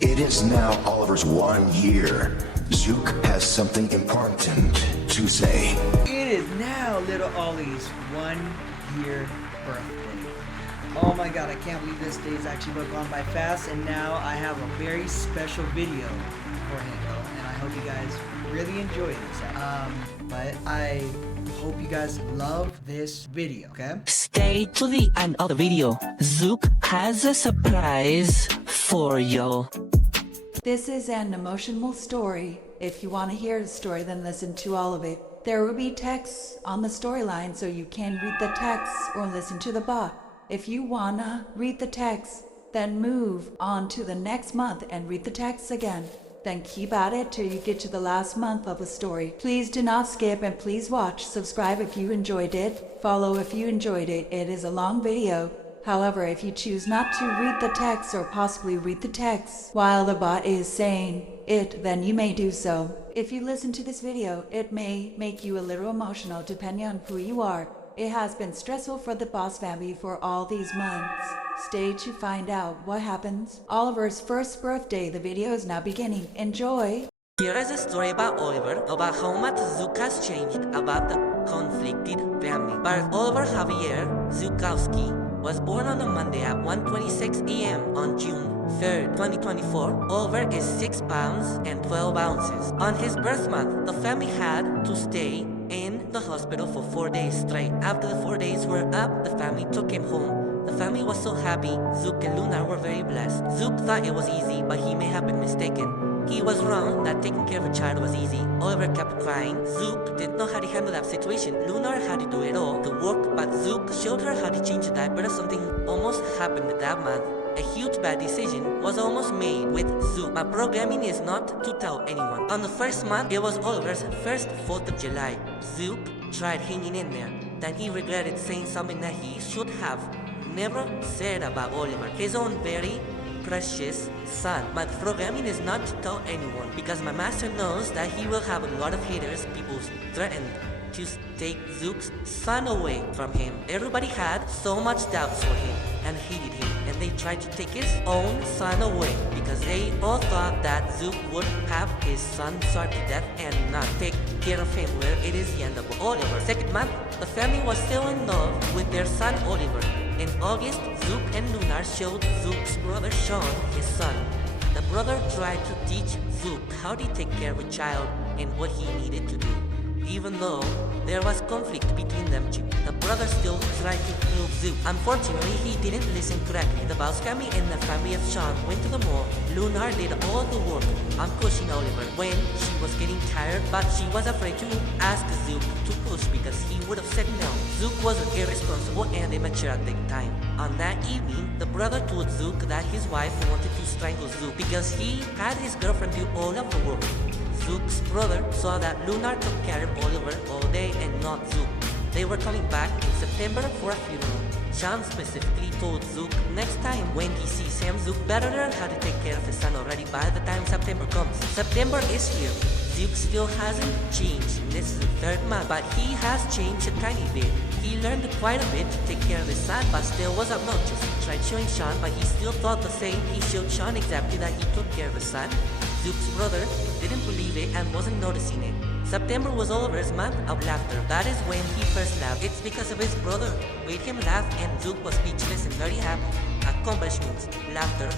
It is now Oliver's 1 year. Zook has something important to say. It is now little Ollie's 1 year birthday. Oh my god, I can't believe this day is actually gone by fast, and now I have a very special video for him, and I hope you guys really enjoy this. But I hope you guys love this video, okay? Stay to the end of the video. Zook has a surprise for you. This is an emotional story. If you want to hear the story, then listen to all of it. There will be text on the storyline, so you can read the text or listen to the book. If you wanna read the text, then move on to the next month and read the text again. Then keep at it till you get to the last month of the story. Please do not skip, and please watch. Subscribe if you enjoyed it. Follow if you enjoyed it. It is a long video. However, if you choose not to read the text or possibly read the text while the bot is saying it, then you may do so. If you listen to this video, it may make you a little emotional depending on who you are. It has been stressful for the boss family for all these months. Stay to find out what happens. Oliver's first birthday. The video is now beginning. Enjoy! Here is a story about Oliver, about how much Zook has changed about the conflicted family. But Oliver Javier Zukowski was born on a Monday at 1:26 a.m. on June 3rd, 2024. Oliver is 6 pounds and 12 ounces. On his birth month, the family had to stay in the hospital for 4 days straight. After the 4 days were up, the family took him home. The family was so happy. Zook and Luna were very blessed. Zook thought it was easy, but he may have been mistaken. He was wrong that taking care of a child was easy. Oliver kept crying. Zook didn't know how to handle that situation. Luna had to do it all, the work, but Zook showed her how to change the diaper. Something almost happened that month. A huge bad decision was almost made with Zook. My programming is not to tell anyone. On the first month, it was Oliver's first 4th of July. Zook tried hanging in there. Then he regretted saying something that he should have never said about Oliver, his own very precious son. My programming is not to tell anyone because my master knows that he will have a lot of haters. People threatened to take Zook's son away from him. Everybody had so much doubts for him and hated him, and they tried to take his own son away because they all thought that Zook would have his son starved to death and not take care of him. Where it is the end of Oliver. Second month, the family was still in love with their son Oliver. In August, Zook and Luna showed Zook's brother Sean his son. The brother tried to teach Zook how to take care of a child and what he needed to do. Even though there was conflict between them two, the brother still tried to help Zook. Unfortunately, he didn't listen correctly. The Boss family and the family of Sean went to the mall. Lunar did all the work on pushing Oliver when she was getting tired, but she was afraid to ask Zook to push because he would have said no. Zook was irresponsible and immature at the time. On that evening, the brother told Zook that his wife wanted to strangle Zook because he had his girlfriend do all of the work. Zook's brother saw that Lunar took care of Oliver all day and not Zook. They were coming back in September for a funeral. Sean specifically told Zook next time when he sees him, Zook better learn how to take care of his son already by the time September comes. September is here. Zook still hasn't changed. This is the 3rd month, but he has changed a tiny bit. He learned quite a bit to take care of his son, but still was obnoxious. He tried showing Sean, but he still thought the same. He showed Sean exactly that he took care of his son. Zook's brother didn't believe it and wasn't noticing it. September was Oliver's month of laughter. That is when he first laughed. It's because of his brother made him laugh, and Zook was speechless and very happy. Accomplishments, laughter,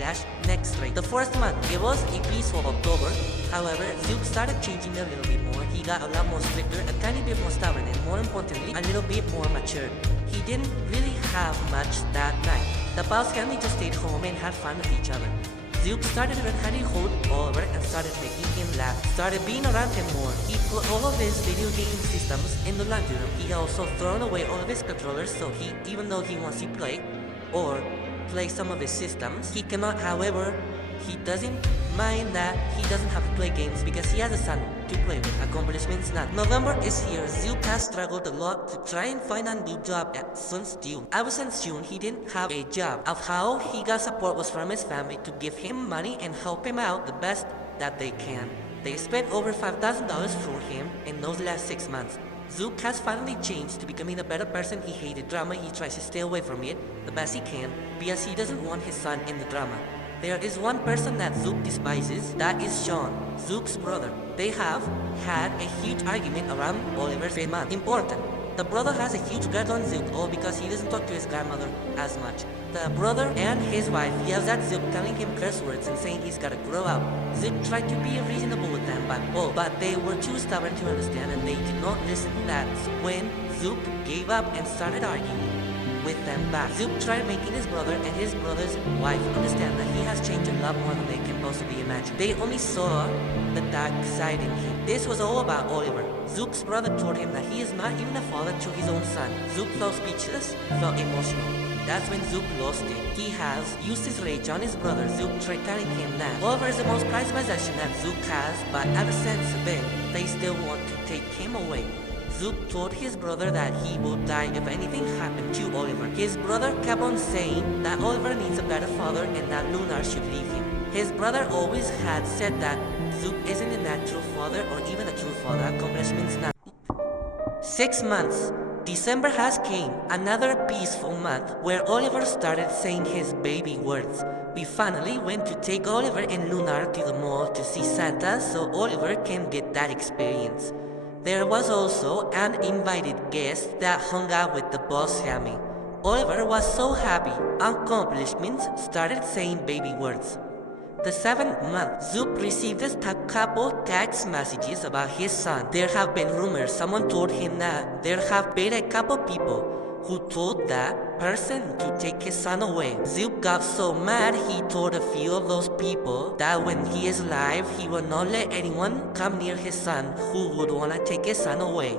/ next rate. The first month, it was a peaceful October. However, Zook started changing a little bit more. He got a lot more stricter, a tiny bit more stubborn, and more importantly, a little bit more mature. He didn't really have much that night. The Boss family just stayed home and had fun with each other. Zook started learning how to hold Oliver and started making him laugh. Started being around him more. He put all of his video game systems in the laundry room. He also thrown away all of his controllers, so even though he wants to play or play some of his systems, he cannot. However, he doesn't mind that he doesn't have to play games because he has a son to play with. Accomplishments not. November is here. Zook has struggled a lot to try and find a new job since June. Ever since June, he didn't have a job. Of how he got support was from his family to give him money and help him out the best that they can. They spent over $5,000 for him in those last 6 months. Zook has finally changed to becoming a better person. He hated drama. He tries to stay away from it the best he can because he doesn't want his son in the drama. There is one person that Zook despises, that is Sean, Zook's brother. They have had a huge argument around Oliver's month. Important. The brother has a huge grudge on Zook, all because he doesn't talk to his grandmother as much. The brother and his wife yells at Zook, telling him curse words and saying he's gotta grow up. Zook tried to be reasonable with them, but they were too stubborn to understand and they did not listen. That's when Zook gave up and started arguing with them back. Zook tried making his brother and his brother's wife understand that he has changed a lot more than they can possibly imagine. They only saw the dark side in him. This was all about Oliver. Zook's brother told him that he is not even a father to his own son. Zook felt speechless, felt emotional. That's when Zook lost it. He has used his rage on his brother. Zook tried telling him that Oliver is the most prized possession that Zook has, but ever since then, they still want to take him away. Zook told his brother that he would die if anything happened to Oliver. His brother kept on saying that Oliver needs a better father and that Lunar should leave him. His brother always had said that Zook isn't a natural father or even a true father. Accomplishments now. 6 months. December has came, another peaceful month where Oliver started saying his baby words. We finally went to take Oliver and Lunar to the mall to see Santa so Oliver can get that experience. There was also an invited guest that hung out with the boss family. Oliver was so happy. Accomplishments started saying baby words. The 7th month, Zook received a couple text messages about his son. There have been rumors. Someone told him that there have been a couple people who told that person to take his son away. Zook got so mad he told a few of those people that when he is alive, he will not let anyone come near his son who would want to take his son away.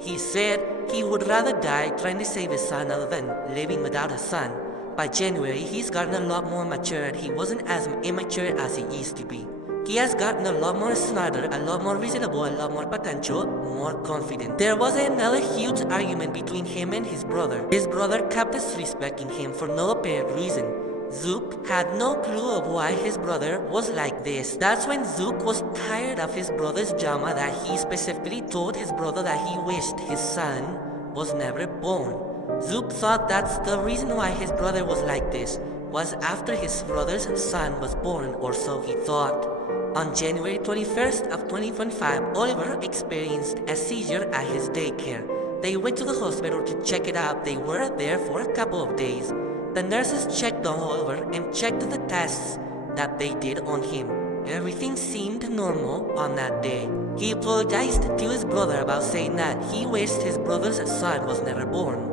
He said he would rather die trying to save his son other than living without a son. By January, he's gotten a lot more mature and he wasn't as immature as he used to be. He has gotten a lot more smarter, a lot more reasonable, a lot more potential, more confident. There was another huge argument between him and his brother. His brother kept disrespecting him for no apparent reason. Zook had no clue of why his brother was like this. That's when Zook was tired of his brother's drama that he specifically told his brother that he wished his son was never born. Zook thought that's the reason why his brother was like this, was after his brother's son was born, or so he thought. On January 21st of 2025, Oliver experienced a seizure at his daycare. They went to the hospital to check it out. They were there for a couple of days. The nurses checked on Oliver and checked the tests that they did on him. Everything seemed normal on that day. He apologized to his brother about saying that he wished his brother's son was never born.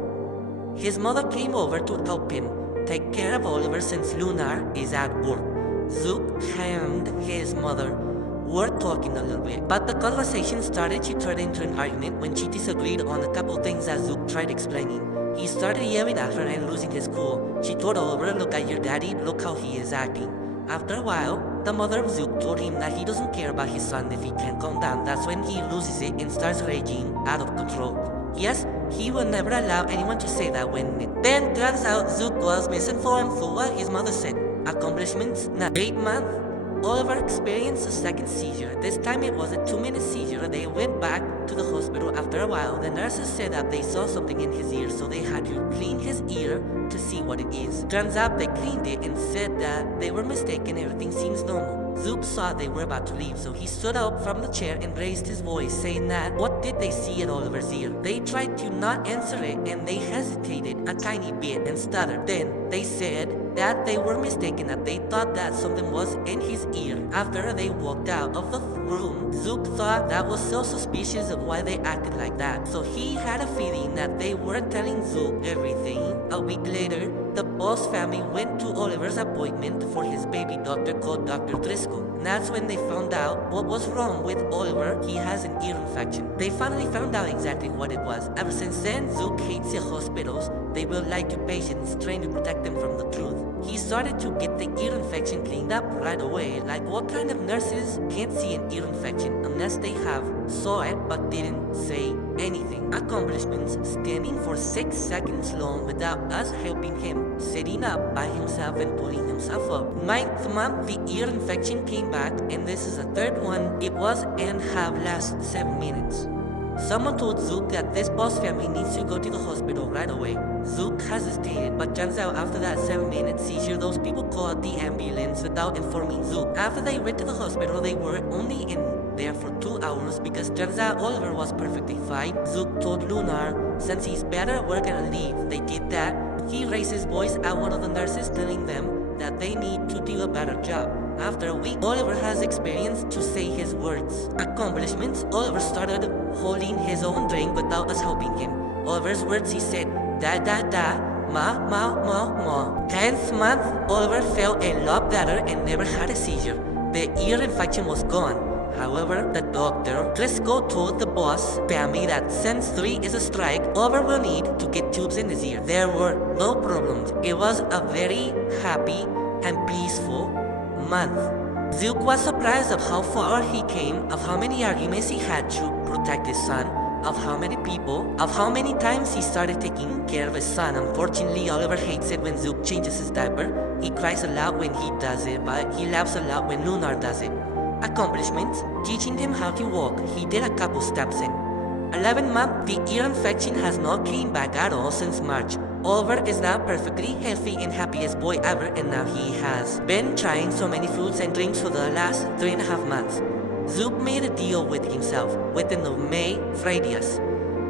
His mother came over to help him take care of Oliver since Lunar is at work. Zook and his mother were talking a little bit, but the conversation started to turn into an argument when she disagreed on a couple things that Zook tried explaining. He started yelling at her and losing his cool. She told Oliver, "Look at your daddy, look how he is acting." After a while, the mother of Zook told him that he doesn't care about his son if he can't calm down. That's when he loses it and starts raging out of control. Yes, he will never allow anyone to say that when it. Then turns out Zook was misinformed for what his mother said. Accomplishments now. 8 months. Oliver experienced a second seizure. This time it was a 2-minute seizure. They went back to the hospital after a while. The nurses said that they saw something in his ear, so they had to clean his ear to see what it is. Turns out they cleaned it and said that they were mistaken. Everything seems normal. Zook saw they were about to leave, so he stood up from the chair and raised his voice, saying that what did they see at Oliver's ear? They tried to not answer it and they hesitated a tiny bit and stuttered. Then they said that they were mistaken, that they thought that something was in his ear. After they walked out of the room, Zook thought that was so suspicious of why they acted like that. So he had a feeling that they were telling Zook everything. A week later, the boss family went to Oliver's appointment for his baby doctor called Dr. Driscoll. And that's when they found out what was wrong with Oliver. He has an ear infection. They finally found out exactly what it was. Ever since then, Zook hates the hospitals. They will lie to patients, trying to protect them from the truth. He started to get the ear infection cleaned up right away. Like, what kind of nurses can't see an ear infection unless they have saw it but didn't say anything? Accomplishments: standing for 6 seconds long without us helping him, sitting up by himself and pulling himself up. 9th month, the ear infection came back, and this is the 3rd one. It was and have lasted 7 minutes. Someone told Zook that this boss family needs to go to the hospital right away. Zook hesitated, but turns out after that 7-minute seizure, those people called the ambulance without informing Zook. After they went to the hospital, they were only in there for 2 hours because turns out Oliver was perfectly fine. Zook told Lunar, since he's better, we're gonna leave. They did that. He raised his voice at one of the nurses, telling them that they need to do a better job. After a week, Oliver has experience to say his words. Accomplishments, Oliver started holding his own drink without us helping him. Oliver's words, he said, da da da, ma ma ma ma. 10th month, Oliver felt a lot better and never had a seizure. The ear infection was gone. However, the doctor, Driscoll, told the boss family that since 3 is a strike, Oliver will need to get tubes in his ear. There were no problems. It was a very happy and peaceful month. Zook was surprised of how far he came, of how many arguments he had to protect his son, of how many people, of how many times he started taking care of his son. Unfortunately, Oliver hates it when Zook changes his diaper. He cries a lot when he does it, but he laughs a lot when Lunar does it. Accomplishments, teaching him how to walk. He did a couple steps in. 11th month, the ear infection has not came back at all since March. Oliver is now perfectly healthy and happiest boy ever, and now he has been trying so many foods and drinks for the last 3.5 months. Zook made a deal with himself within the May radius.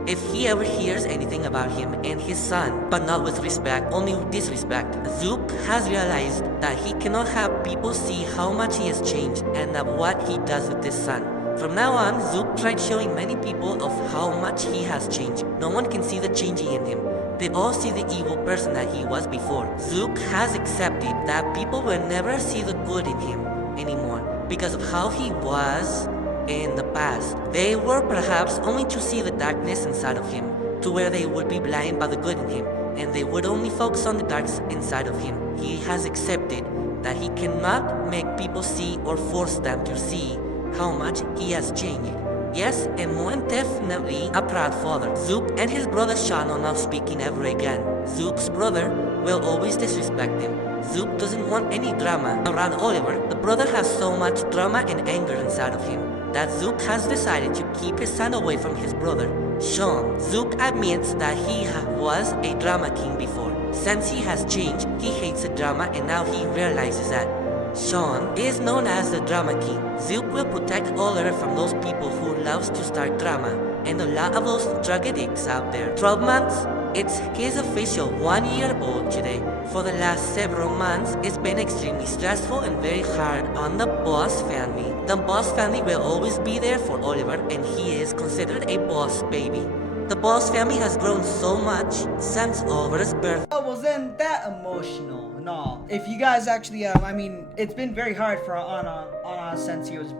If he ever hears anything about him and his son, but not with respect, only with disrespect, Zook has realized that he cannot have people see how much he has changed and of what he does with his son. From now on, Zook tried showing many people of how much he has changed. No one can see the change in him. They all see the evil person that he was before. Zook has accepted that people will never see the good in him anymore because of how he was in the past. They were perhaps only to see the darkness inside of him, to where they would be blind by the good in him, and they would only focus on the darks inside of him. He has accepted that he cannot make people see or force them to see how much he has changed. Yes, and more definitely a proud father. Zook and his brother Sean are not speaking ever again. Zook's brother will always disrespect him. Zook doesn't want any drama around Oliver. The brother has so much drama and anger inside of him that Zook has decided to keep his son away from his brother, Sean. Zook admits that he was a drama king before. Since he has changed, he hates the drama, and now he realizes that Sean is known as the drama king. Zook will protect Oliver from those people who loves to start drama, and a lot of those drug addicts out there. 12 months? It's his official 1 year old today. For the last several months, it's been extremely stressful and very hard on the Boss family. The Boss family will always be there for Oliver, and he is considered a boss baby. The Boss family has grown so much since Oliver's birth. I wasn't that emotional. No. If you guys actually, I mean, it's been very hard for Anna since he was,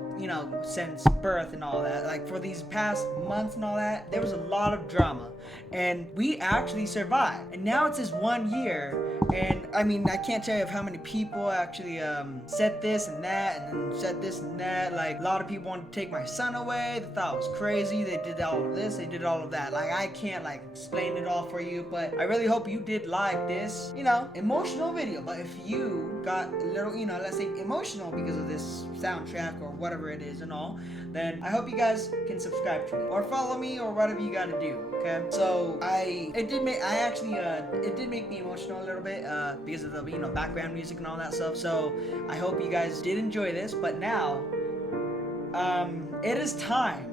since birth and all that. Like for these past months and all that, there was a lot of drama, and we actually survived. And now it's his 1 year, and I mean, I can't tell you of how many people actually said this and that, and then said this and that. Like a lot of people wanted to take my son away. They thought it was crazy. They did all of this. They did all of that. Like I can't explain it all for you, but I really hope you did like this, emotional video. But if you got a little, let's say emotional because of this soundtrack or whatever it is and all, then I hope you guys can subscribe to me or follow me or whatever you gotta do. Okay, so it did make me emotional a little bit because of the background music and all that stuff. So I hope you guys did enjoy this. But now it is time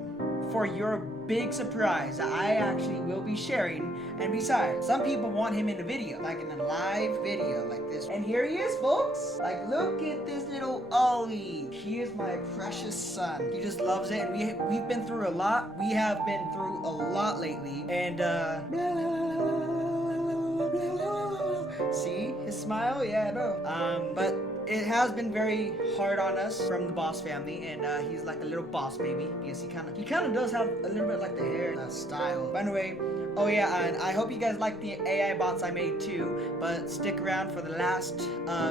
for your big surprise that I actually will be sharing. And besides, some people want him in a video, like in a live video like this. And here he is, folks. Look at this little Ollie. He is my precious son. He just loves it, and we've been through a lot. We have been through a lot lately, and see his smile? Yeah, I know. But it has been very hard on us from the Boss family, and he's like a little boss baby because he kind of does have a little bit like the hair style. By the way, oh yeah, and I hope you guys like the AI bots I made too. But stick around for the last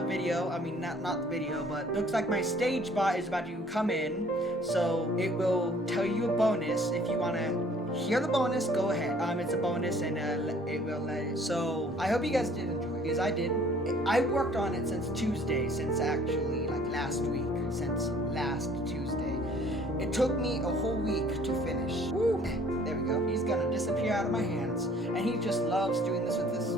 video. I mean, not the video, but looks like my stage bot is about to come in, so it will tell you a bonus. If you want to hear the bonus, go ahead. It's a bonus, and it will let it. So I hope you guys did enjoy, because I did. I worked on it since Tuesday, since last week, since last Tuesday. It took me a whole week to finish. Woo. There we we go. He's gonna disappear out of my hands. And he just loves doing this with his,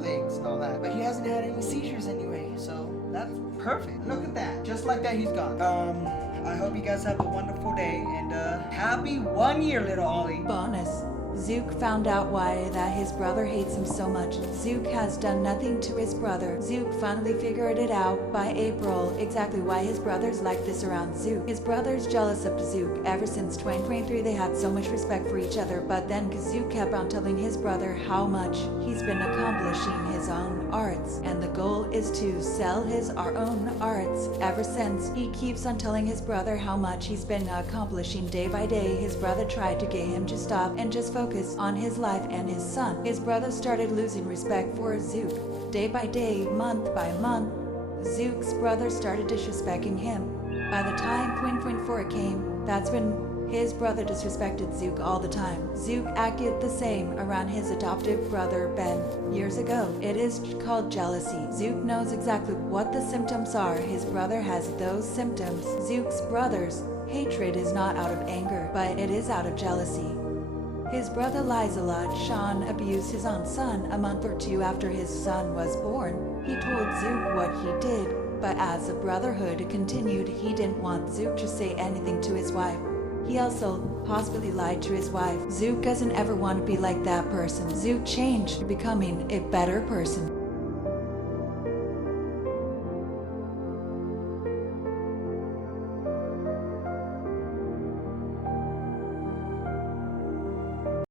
legs and all that. But he hasn't had any seizures anyway, so that's perfect. Look at that. Just like that, he's gone. I hope you guys have a wonderful day, and happy 1 year, little Ollie. Bonus. Zook found out why that his brother hates him so much. Zook has done nothing to his brother. Zook finally figured it out by April exactly why his brothers like this around Zook. His brother's jealous of Zook. Ever since 2023 they had so much respect for each other, but then Zook kept on telling his brother how much he's been accomplishing his own arts, and the goal is to sell his own arts. Ever since he keeps on telling his brother how much he's been accomplishing day by day, his brother tried to get him to stop and just focus on his life and his son. His brother started losing respect for Zook. Day by day, month by month, Zook's brother started disrespecting him. By the time 2024 came, that's when his brother disrespected Zook all the time. Zook acted the same around his adoptive brother Ben years ago. It is called jealousy. Zook knows exactly what the symptoms are. His brother has those symptoms. Zook's brother's hatred is not out of anger, but it is out of jealousy. His brother lies a lot. Sean abused his own son a month or two after his son was born. He told Zook what he did, but as the brotherhood continued, he didn't want Zook to say anything to his wife. He also possibly lied to his wife. Zook doesn't ever want to be like that person. Zook changed, becoming a better person.